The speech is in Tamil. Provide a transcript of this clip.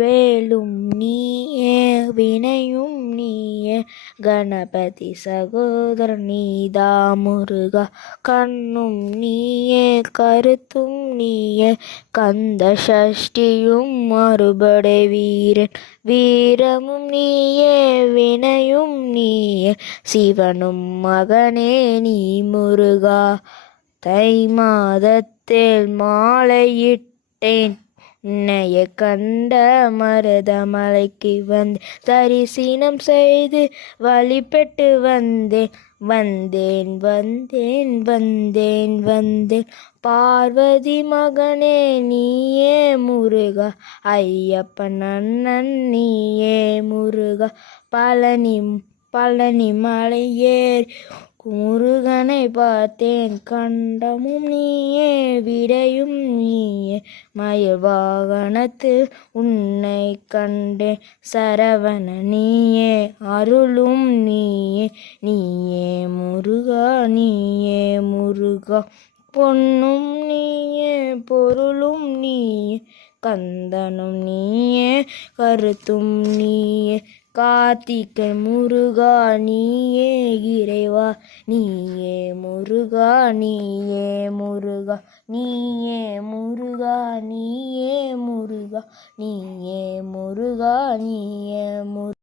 வேலும் நீயே வினையும் நீயே கணபதி சகோதரன் நீதா முருகா. கண்ணும் நீயே கருத்தும் நீயே கந்த சஷ்டியும் மறுபடை வீரன் வீரமும் நீயே வினையும் நீயே சிவனும் மகனே நீ முருகா. தை மாதத்தில் மாலையிட்டேன் உன்னைய கண்ட மருதமலைக்கு தரிசனம் செய்து வழிபட்டு வந்தேன் பார்வதி மகனே நீயே முருகா. ஐயப்பன் அண்ணன் நீயே முருகா. பழனி மலையேறி முருகனை பார்த்தேன் கண்டமும் நீயே விடையும் நீயே மயில் வாகனத்தில் உன்னை கண்டேன் சரவண நீயே அருளும் நீயே முருகா. நீயே முருகா. பொன்னும் நீயே பொருளும் நீயே கந்தனும் நீயே கருத்தும் நீயே கார்த்திகை முருகா. நீயே இறைவா நீயே முருகா. நீயே முருகா. நீயே முருகா. நீயே முருகா. நீயே முருகா. நீயே முருகா.